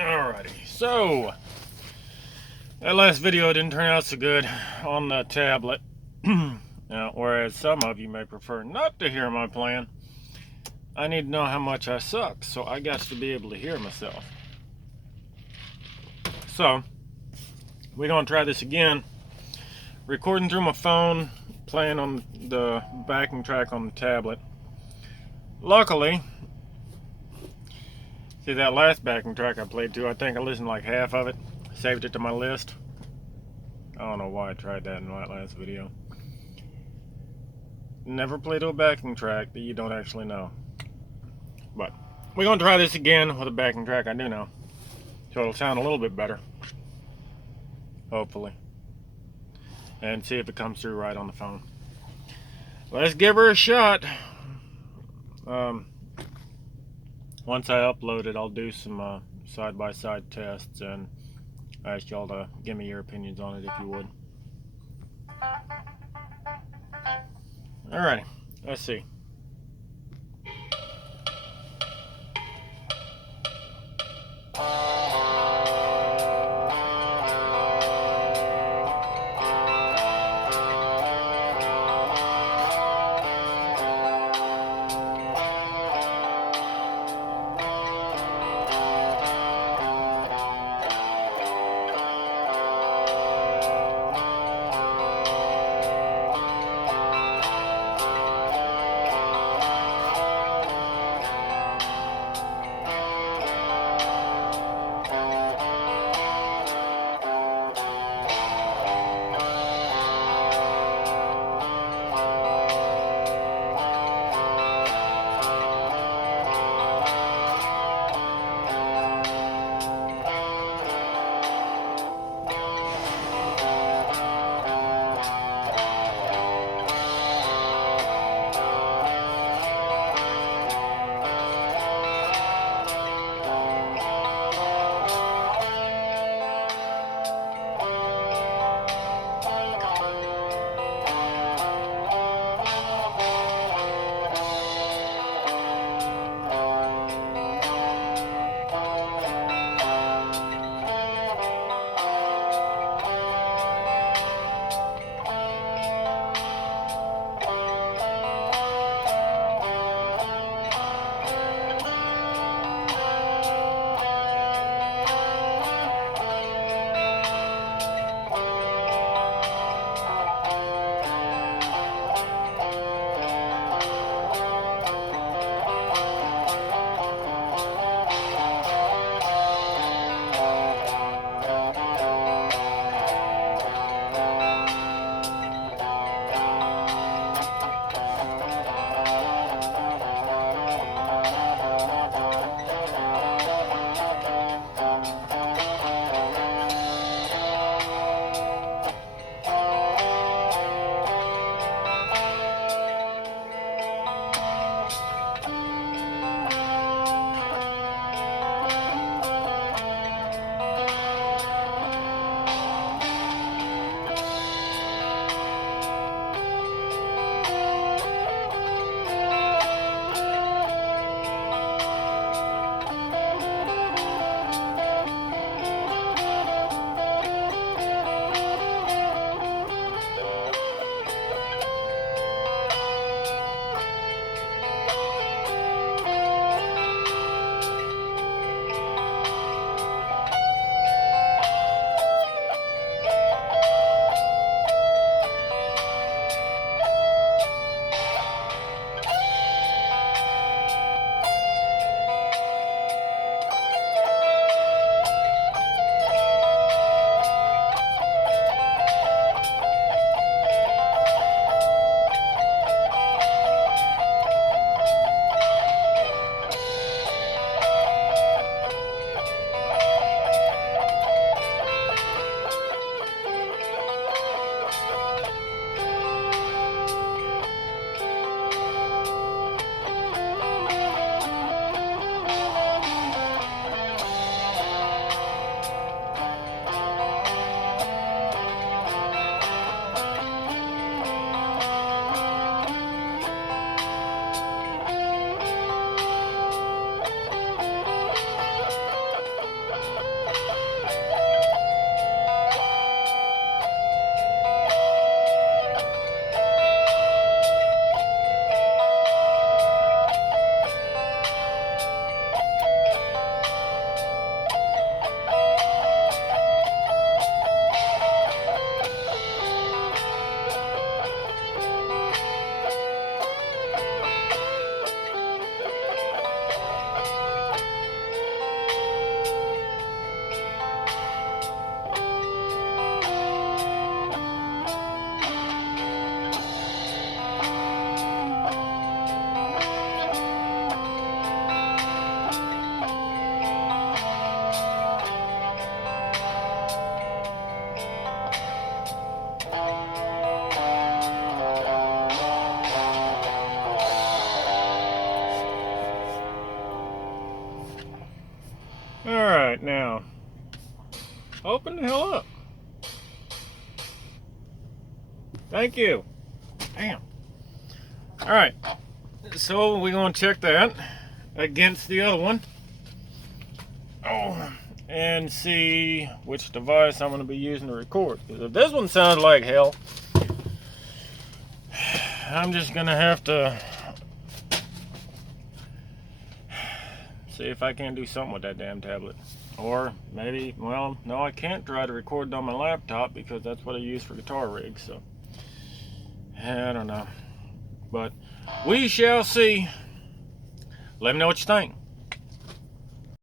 Alrighty, so that last video didn't turn out so good on the tablet. Whereas some of you may prefer not to hear my plan, I need to know how much I suck, so I got to be able to hear myself. So, we're going to try this again. Recording through my phone, playing on the backing track on the tablet. Luckily, see that last backing track I played to, I think I listened to like half of it, saved it to my list. I don't know why I tried that in my last video. Never play to a backing track that you don't actually know. But we're going to try this again with a backing track I do know. So it'll sound a little bit better. Hopefully. And see if it comes through right on the phone. Let's give her a shot. Once I upload it, I'll do some side-by-side tests and ask y'all to give me your opinions on it if you would. Alrighty, let's see. Alright, now, open the hell up. Thank you. Damn. Alright, so we're going to check that against the other one. Oh, and see which device I'm going to be using to record. Because if this one sounds like hell, I'm just going to have to see if I can do something with that damn tablet. Or maybe, well, no, I can't try to record on my laptop because that's what I use for guitar rigs. So, I don't know. But we shall see. Let me know what you think.